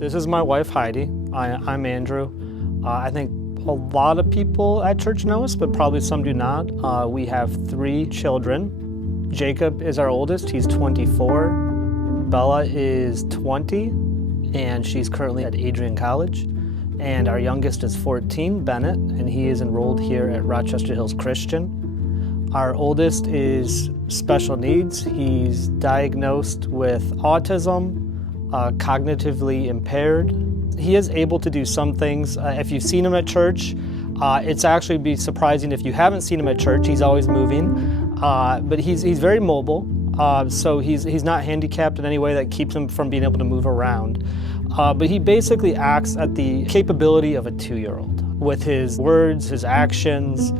This is my wife, Heidi. I'm Andrew. I think a lot of people at church know us, but probably some do not. We have 3 children. Jacob is our oldest. He's 24. Bella is 20, and she's currently at Adrian College. And our youngest is 14, Bennett, and he is enrolled here at Rochester Hills Christian. Our oldest is special needs. He's diagnosed with autism, cognitively impaired. He is able to do some things. If you've seen him at church, it's actually be surprising if you haven't seen him at church. He's always moving, but he's very mobile. So he's not handicapped in any way that keeps him from being able to move around. But he basically acts at the capability of a 2-year-old. With his words, his actions,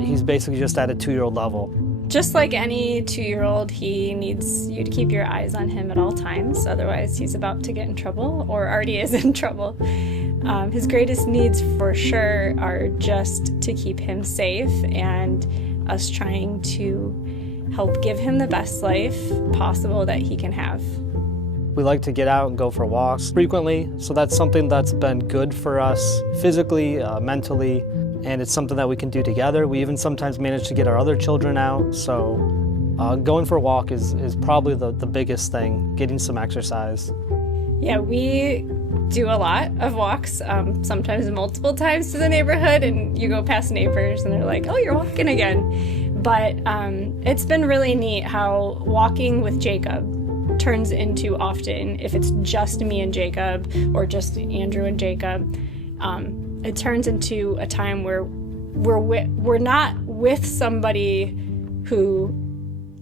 he's basically just at a 2-year-old level. Just like any 2-year-old, he needs you to keep your eyes on him at all times, otherwise he's about to get in trouble or already is in trouble. His greatest needs for sure are just to keep him safe and us trying to help give him the best life possible that he can have. We like to get out and go for walks frequently, so that's something that's been good for us physically, mentally, and it's something that we can do together. We even sometimes manage to get our other children out, so going for a walk is probably the biggest thing, getting some exercise. Yeah, we do a lot of walks, sometimes multiple times to the neighborhood, and you go past neighbors and they're like, oh, you're walking again. But it's been really neat how walking with Jacob turns into often, if it's just me and Jacob or just Andrew and Jacob, it turns into a time where we're not with somebody who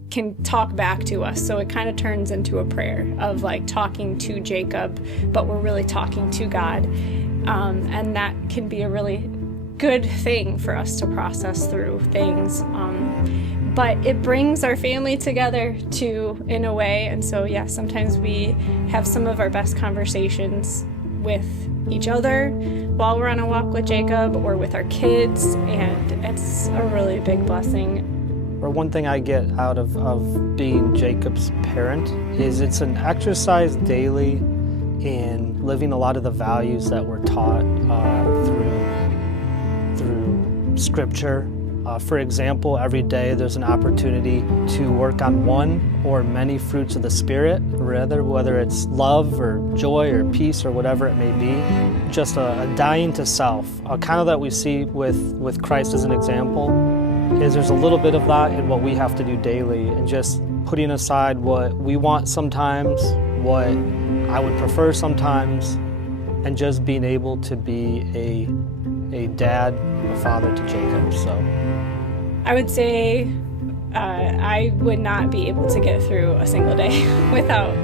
can talk back to us. So it kind of turns into a prayer of like talking to Jacob, but we're really talking to God. And that can be a really good thing for us to process through things. But it brings our family together too, in a way. And so, yeah, sometimes we have some of our best conversations with each other while we're on a walk with Jacob or with our kids, and it's a really big blessing. Or one thing I get out of being Jacob's parent is it's an exercise daily in living a lot of the values that we're taught through Scripture. For example, every day there's an opportunity to work on one or many fruits of the Spirit, whether it's love or joy or peace or whatever it may be. Just a dying to self, kind of that we see with Christ as an example, is there's a little bit of that in what we have to do daily, and just putting aside what we want sometimes, what I would prefer sometimes, and just being able to be a dad, a father to Jacob. So I would say I would not be able to get through a single day without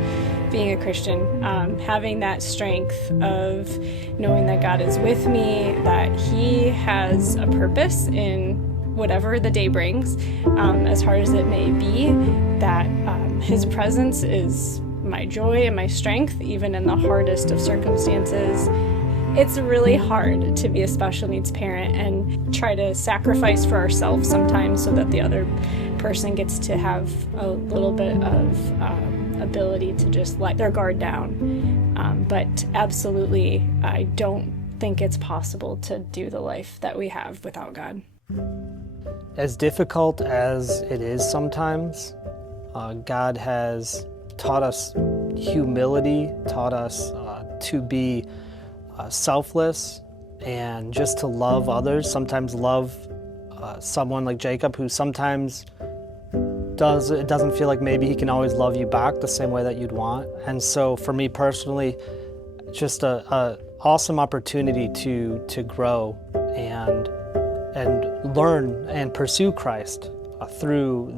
being a Christian. Having that strength of knowing that God is with me, that He has a purpose in whatever the day brings, as hard as it may be, that His presence is my joy and my strength, even in the hardest of circumstances. It's really hard to be a special needs parent and try to sacrifice for ourselves sometimes so that the other person gets to have a little bit of ability to just let their guard down. But absolutely, I don't think it's possible to do the life that we have without God. As difficult as it is sometimes, God has taught us humility, taught us to be selfless and just to love others. Sometimes love someone like Jacob, who sometimes it doesn't feel like maybe he can always love you back the same way that you'd want. And so for me personally, just a awesome opportunity to grow and learn and pursue Christ through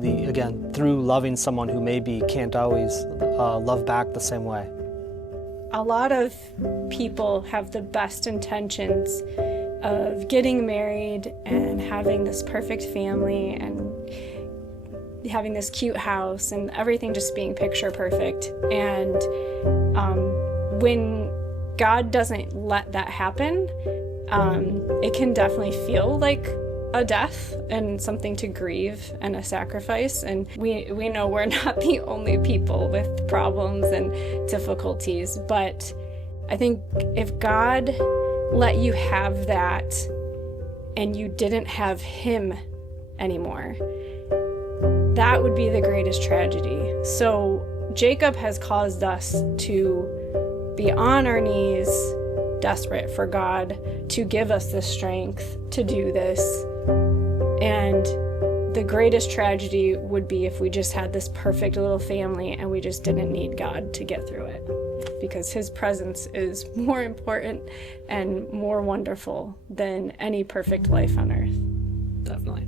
loving someone who maybe can't always love back the same way. A lot of people have the best intentions of getting married and having this perfect family and having this cute house and everything just being picture perfect. And when God doesn't let that happen, it can definitely feel like a death and something to grieve and a sacrifice. And we know we're not the only people with problems and difficulties, but I think if God let you have that and you didn't have him anymore, that would be the greatest tragedy. So Jacob has caused us to be on our knees, desperate for God to give us the strength to do this. And the greatest tragedy would be if we just had this perfect little family and we just didn't need God to get through it, because his presence is more important and more wonderful than any perfect life on earth. Definitely.